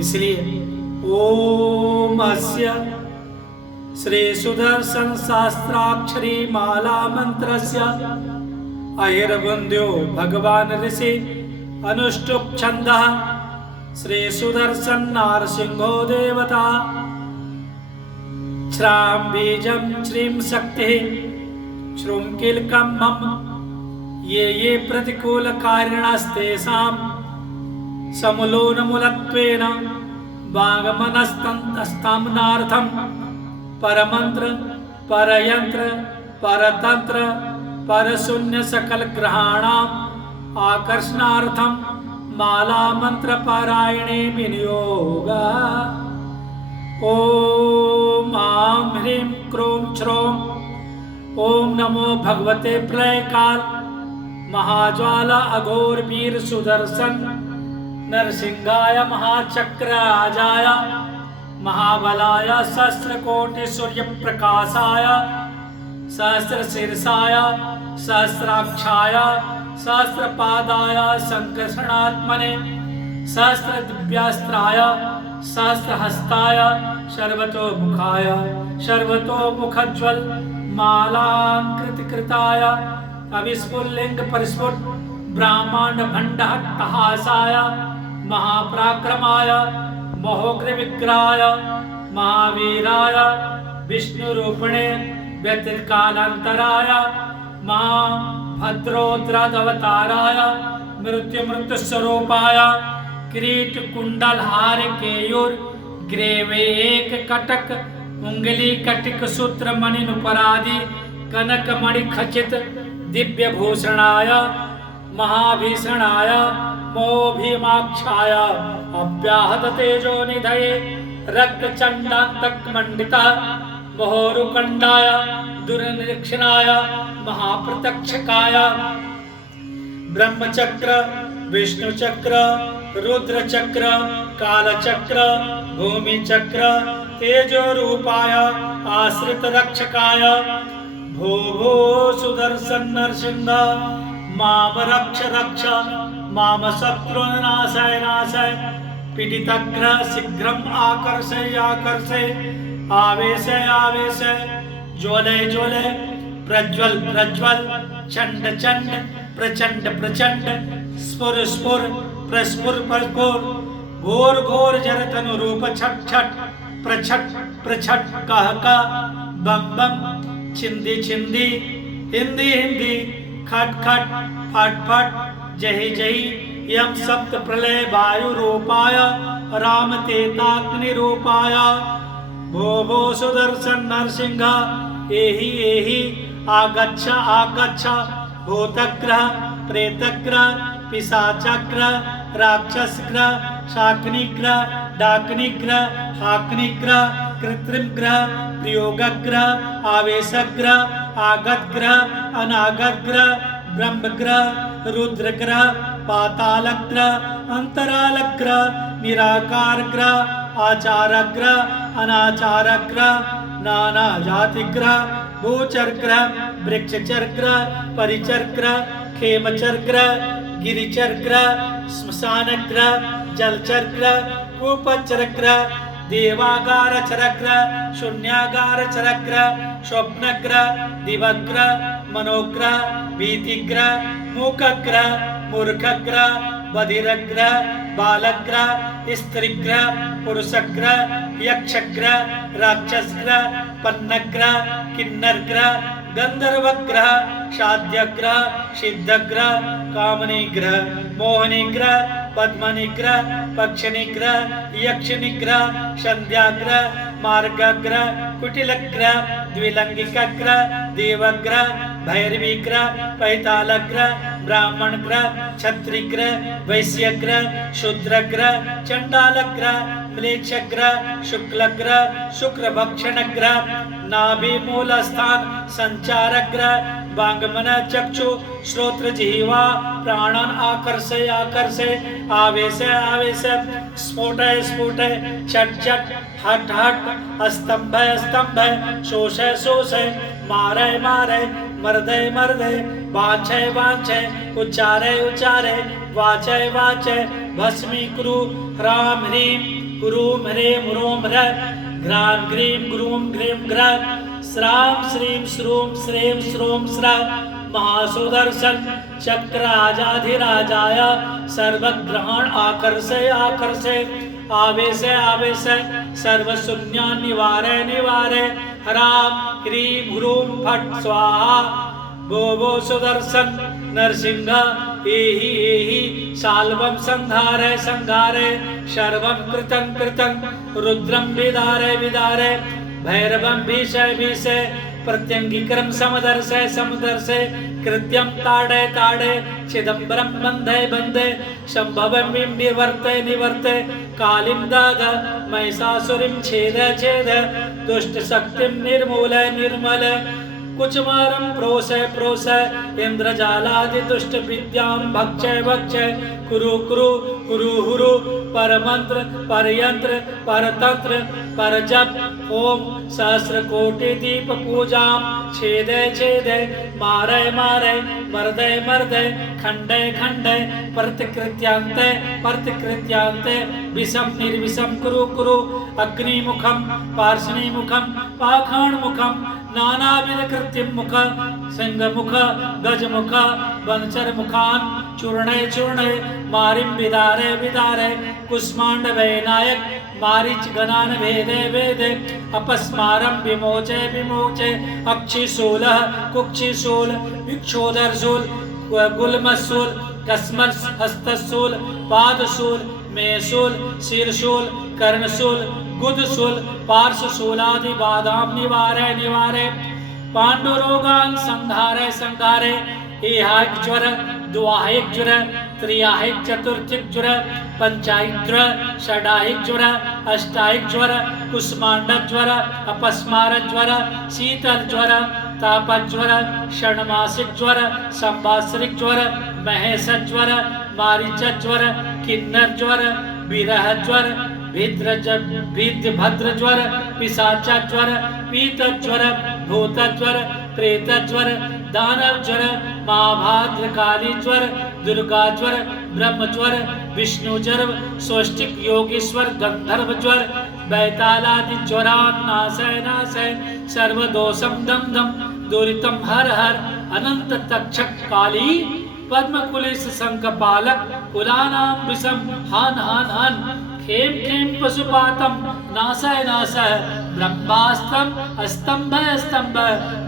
इसलिए ओम अस्य श्री सुदर्शन शास्त्राक्षरी माला मंत्रस्य अहिर्बुंद्यो भगवान ऋषि अनुष्टुप छंदः श्री सुदर्शन नारसिंहो देवता श्राम बीजम श्रीम शक्ति श्रुम किलकम मम ये प्रतिकूल कारिणस्तेषां समूलोन्मूलत्वेन वाङ्मनस्तमनार्थं परमंत्र परयंत्र परतंत्र परशून्य सकल ग्रहाणाम् आकर्षणार्थं माला मंत्र पारायणे विनियोग। ओम आं ह्रीं क्रों श्रों ओम नमो भगवते प्रलयकाल महाज्वाला अघोर वीर सुदर्शन नरसिंहाय महाचक्राजाय महाबलाय सहस्रकोटि सूर्य प्रकाशाय सहस्रशीर्षाय सहस्राक्षाय सहस्रपादाय संकर्षणात्मने सहस्र दिव्यास्त्राय सहस्रहस्ताय सर्वतोमुखाय सर्वतोमुखज्वल मालांकृतकृताय अविस्फुल्लिंग परिस्फुट ब्रह्मांड भंडहट्टहासाय महापराक्रमाय महोग्रविग्रहाय महावीराय विष्णुरूपिणे व्यतिकालांतराय महाभद्रोद्रदवताराय मृत्युस्वरूपाय किरीट कुंडल हार केयूर ग्रेवे एक कटक उंगली कटिक सूत्र मणिनुपरादि कनक मणि खचित दिव्य भूषणाय महाभीषणाय मोभीमाक्षाय अव्याहत तेजो निधये रक्तचंडान्तक मंडितः महोरुकंडाय दुर्निरीक्षणाय महाप्रत्यक्षकाय ब्रह्मचक्र विष्णुचक्र रुद्रचक्र कालचक्र भूमिचक्र तेजोरूपाय आश्रित रक्षकाय भो भो सुदर्शन नरसिंह माम रक्ष रक्ष माम शत्रुनाशय नाशय पीडितग्रह शीघ्रम आकर्षय आकर्षय आवेशय आवेशय ज्वलय ज्वलय प्रज्वल प्रज्वल चंड चंड प्रचंड प्रचंड स्फुर स्फुर प्रस्फुर प्रस्फुर घोर घोर जरतनु रूप छट छट प्रछट प्रछट कह का बम बम छिंदी छिंदी हिंदी हिंदी खट खट फट फट जही जही यम सप्त प्रलय वायु रूपाय राम तेताग्नि रूपाय भो भो सुदर्शन नरसिंह एहि एहि आगच्छ आगच्छ भूतग्रह प्रेतग्रह पिशाचग्रह राक्षसग्रह शाकिनीग्रह डाकिनीग्रह हाकिनीग्रह कृत्रिमग्रह प्रयोगग्रह आवेशग्रह आगतग्रह अनागतग्रह ब्रह्मग्रह रुद्रग्रह पातालग्रह अंतरालग्रह निराकारग्रह आचारग्रह अनाचारग्रह नाना जातिग्रह भूचरग्रह वृक्षचरग्रह परिचरग्रह खेमचरग्रह गिरिचरग्रह श्मशानग्रह जलचरग्रह कूपचरग्रह देवागार चरग्रह शून्यागार चरग्रह स्वप्नग्रह दिवग्रह मनोग्रह भीतिग्रह मूकग्रह मूर्खग्रह बधिरग्रह बालग्रह स्त्रीग्रह पुरुषग्रह यक्षग्रह राक्षसग्रह पन्नग्रह किन्नरग्रह गंधर्वग्रह शाद्यग्रह सिद्धग्रह कामनीग्रह मोहनीग्रह पद्मनिग्रह पक्षिनिग्रह यक्षिनिग्रह संध्याग्रह मार्गग्रह कुटिलग्रह द्विलंगिकग्रह देवग्रह भैरवीग्रह पैतालग्रह ब्राह्मणग्रह क्षत्रिग्रह वैश्यग्रह शूद्रग्रह चंडालग्रह म्लेच्छग्रह शुक्लग्रह शुक्रभक्षणग्रह नाभिमूलस्थान संचारग्रह वांगमन चक्षु श्रोत्र जिह्वा प्राणन आकर्षय आकर्षय आवेशय आवेशय स्फोटय स्फोटय छट छट हट हट स्तंभय स्तंभय शोषय शोषय मारय मारय मर्दय मर्दय वांछय वांछय उच्चारय उच्चारय वाचय वाचय भस्मीकुरु ह्रां ह्रीं हुरूं ह्रीं हुरूं ह्रः घ्रां ग्रीं ग्रूं ग्रीं घ्रः स्रां श्रीं श्रूं श्रीं श्रूं स्रः महासुदर्शन चक्राजाधिराजाय सर्वग्रहण आकर्षे आकर्षे आवेशे आवेशे सर्वशून्यान् निवारे निवारे ह्रां ह्रीं ह्रूं फट् स्वाहा भो भो सुदर्शन नरसिंह एहि एहि शाल्वं संहारे संहारे शर्वं कृतं कृतं रुद्रं विदारे विदारे भैरवं भीषे भीषे प्रत्यंगिकरं समदर्शे समदर्शे कृत्यं ताडे ताडे चिदंबरं बन्धे बन्धे शंभवं निवर्ते निवर्ते कालिं दाद महिषासुरीं छेद छेद दुष्टशक्तिं निर्मूले निर्मले कुचमारं प्रोसे प्रोसे इंद्रजालादि दुष्ट विद्यां भक्षे भक्षे कुरु कुरु हुरु हुरु परमंत्र परयंत्र परतंत्र परजप ओम सहस्र कोटि दीप पूजां छेदे छेदे मारे मारे मर्दे मर्दे खंडे खंडे प्रतिकृत्यांते प्रतिकृत्यांते विषम निर्विषम कुरु कुरु अग्निमुखम पार्ष्णिमुखम पाखाणमुखम नानाविध कृत्रिम मुख सिंहमुख गजमुख वनचर मुखान चूर्णे चूर्णे मारिम विदारे विदारे कुष्मांडवे नायक मारीच गणान भेदे भेदे अपस्मारम विमोचे विमोचे अक्षिशूल कुक्षिशूल विक्षोदरशूल गुल्मशूल कस्मल हस्तशूल पादशूल मेशूल शिरशूल कर्णशूल गुदशूल पार्श्वशूलादि बाधां निवारे निवारे पांडुरोगान् संहारे संहारे एहायक ज्वर द्वाहिक ज्वर त्रियाहिक चतुर्थिक ज्वर पंचाहिक ज्वर षडाहिक ज्वर अष्टाहिक ज्वर कुष्मांडक ज्वर अपस्मारक ज्वर शीतल ज्वर तापक ज्वर षण्मासिक ज्वर संवात्सरिक ज्वर महेश ज्वर मारीच ज्वर किन्नर ज्वर विरह ज्वर भिद्र भद्र ज्वर पिशाच ज्वर पीत ज्वर भूत ज्वर प्रेत ज्वर दानव ज्वर महाभाद्र काली ज्वर दुर्गा ज्वर ब्रह्म ज्वर विष्णु ज्वर स्वस्तिक योगीश्वर गंधर्व ज्वर बैतालादि ज्वरान् नाशय नाशय सर्वदोषं दम दम दुरितं हर हर अनंत तक्षक काली पद्मकुलिस संकपालक कुलानां विषम हन हन हन खेम खेम पशुपातम नाशय नाशय ब्रह्मास्तम स्तंभ स्तंभ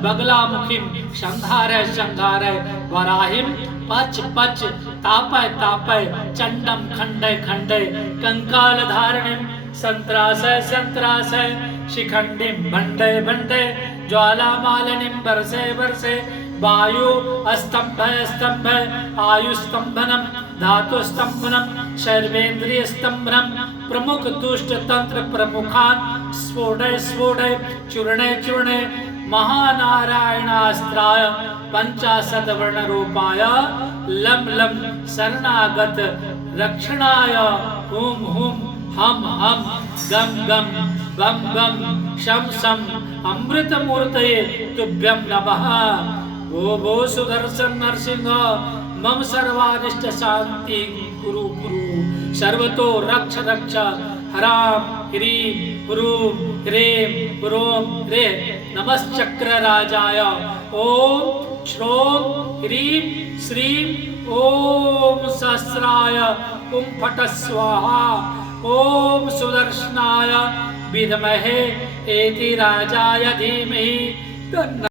बगलामुखिम संहारय संहारय वराहिम पच पच तापय तापय चंडम खंडय खंडय कंकाल धारणिम संत्रासय संत्रासय शिखंडिम भंडय भंडय ज्वालामालनिम बरसे बरसे वायु स्तंभ स्तंभ आयु स्तंभनम धातु स्तंभनम सर्वेन्द्रिय स्तंभनम प्रमुख दुष्ट तंत्र प्रमुखान स्फोटय स्फोटय चूर्णे चूर्णे महानारायणास्त्राय पंचाशत वर्ण रूपाय लम लम शरणागत रक्षणाय हुम हुम हम हम गम गम बम बम शम शम अमृत मूर्तये तुभ्यं नमः। ओ भो सुदर्शन नरसिंह मम सर्वारिष्ट शांति कुरु कुरु सर्वतो रक्ष रक्ष हराम ह्रीं ह्रूं ह्रीं ह्रूं ह्रे नमश्चक्र राजाय ओम श्रों ह्रीं श्रीं ओम सहस्राय कुं फट स्वाहा ओम सुदर्शनाय विद्महे एति राजाय धीमहि तन्नो